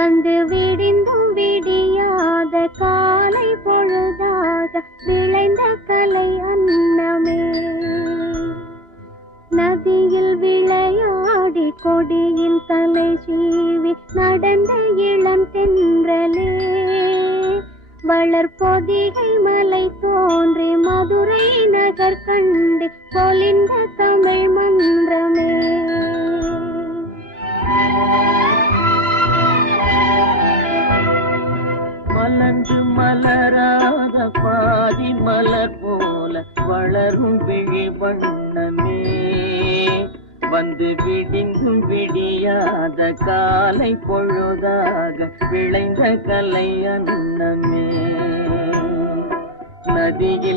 வந்து விடிந்தும் விடியாத காலை பொழுதாக விளைந்த கலை அன்னமே. நதியில் விளையாடி கொடியின் தலை சீவி நடந்த இளம் தென்றலே. வளர்பொதிகை மலை தோன்றி மதுரை நகர் கண்டு பொலிந்த மலர்ந்து மலராத பாதி மலர் போல வளரும் விழி வண்ணமே. வந்து விடிந்தும் விடியாத காலை பொழுதாக விளைந்த கலை அன்னமே. நதியில்